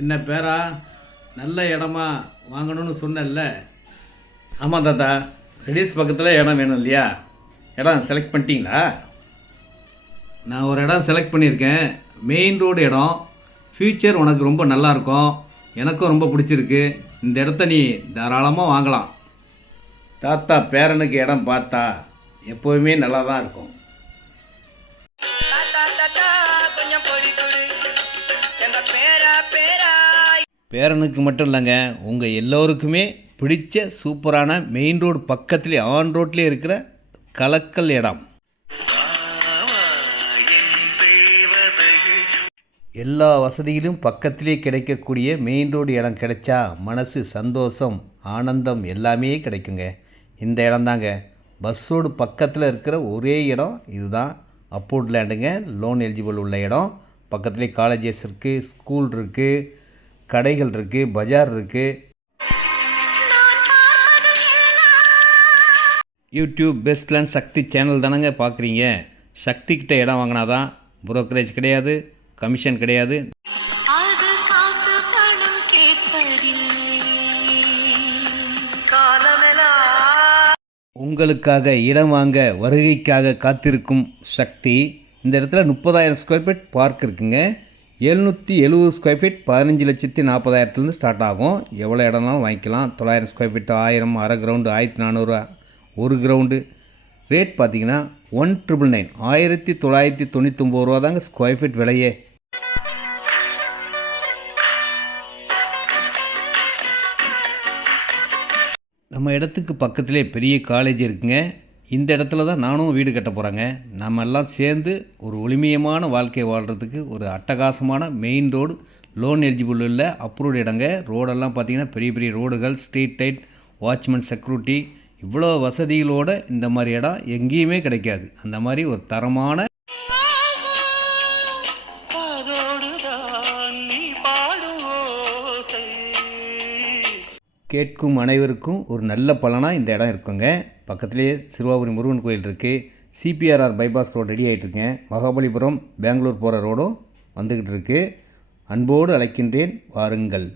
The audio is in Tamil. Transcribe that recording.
என்ன பேரா, நல்ல இடமா வாங்கணும்னு சொன்னல? ஆமாம் தாத்தா, ரெடிஸ் பக்கத்தில் இடம் வேணும் இல்லையா? இடம் செலக்ட் பண்ணிட்டீங்களா? நான் ஒரு இடம் செலக்ட் பண்ணியிருக்கேன். மெயின் ரோடு இடம். ஃப்யூச்சர் உனக்கு ரொம்ப நல்லாயிருக்கும். எனக்கும் ரொம்ப பிடிச்சிருக்கு. இந்த இடத்த நீ தாராளமாக வாங்கலாம். தாத்தா பேரனுக்கு இடம் பார்த்தா எப்போவுமே நல்லா தான் இருக்கும். பேரனுக்கு மட்டும் இல்லைங்க, உங்கள் எல்லோருக்குமே பிடிச்ச சூப்பரான மெயின் ரோடு பக்கத்துலேயே ஆன் ரோட்லேயே இருக்கிற கலக்கல் இடம். எல்லா வசதிகளும் பக்கத்திலே கிடைக்கக்கூடிய மெயின் ரோடு இடம் கிடைச்சா மனசு சந்தோஷம், ஆனந்தம் எல்லாமே கிடைக்குங்க. இந்த இடம் தாங்க பஸ் ரோடு பக்கத்தில் இருக்கிற ஒரே இடம் இதுதான். அப்போர்ட் லேண்டுங்க, லோன் எலிஜிபிள் உள்ள இடம். பக்கத்துலேயே காலேஜஸ் இருக்குது, ஸ்கூல் இருக்குது, கடைகள் இருக்குது, பஜார் இருக்குது. யூடியூப் பெஸ்ட்லேண்ட் சக்தி சேனல் தானங்க பார்க்குறீங்க. சக்திக்கிட்ட இடம் வாங்கினாதான் புரோக்கரேஜ் கிடையாது, கமிஷன் கிடையாது. உங்களுக்காக இடம் வாங்க வருகைக்காக காத்திருக்கும் சக்தி. இந்த இடத்துல 30,000 ஸ்கொயர் ஃபீட் பார்க் இருக்குங்க. 770 ஸ்கொயர் ஃபீட் 15,40,000 ஸ்டார்ட் ஆகும். எவ்வளோ இடம்னாலும் வாங்கிக்கலாம். 900 ஸ்கொயர் ஃபீட் 1000, அரை கிரவுண்டு 1400, ஒரு கிரவுண்டு. ரேட் பார்த்தீங்கன்னா 1,999 1999 தாங்க ஸ்கொயர் ஃபீட் விலையே. நம்ம இடத்துக்கு பக்கத்திலே பெரிய காலேஜ் இருக்குங்க. இந்த இடத்துல தான் நானும் வீடு கட்ட போகிறேங்க. நம்ம எல்லாம் சேர்ந்து ஒரு ஒளிமயமான வாழ்க்கை வாழ்கிறதுக்கு ஒரு அட்டகாசமான மெயின் ரோடு, லோன் எலிஜிபிள் உள்ள அப்ரூவ்டு இடங்க. ரோடெல்லாம் பார்த்திங்கன்னா பெரிய பெரிய ரோடுகள், ஸ்ட்ரீட் லைட், வாட்ச்மேன், செக்யூரிட்டி, இவ்வளோ வசதிகளோடு இந்த மாதிரி இடம் எங்கேயுமே கிடைக்காது. அந்த மாதிரி ஒரு தரமான கேட்கும் அனைவருக்கும் ஒரு நல்ல பலனாக இந்த இடம் இருக்குங்க. பக்கத்துலேயே சிறுவாபுரி முருகன் கோயில் இருக்குது. சிபிஆர்ஆர் பைபாஸ் ரோடு ரெடி ஆகிட்டுருக்கேன். மகாபலிபுரம் பெங்களூர் போகிற ரோடும் வந்துக்கிட்டு இருக்குது. அன்போடு அழைக்கின்றேன், வாருங்கள்.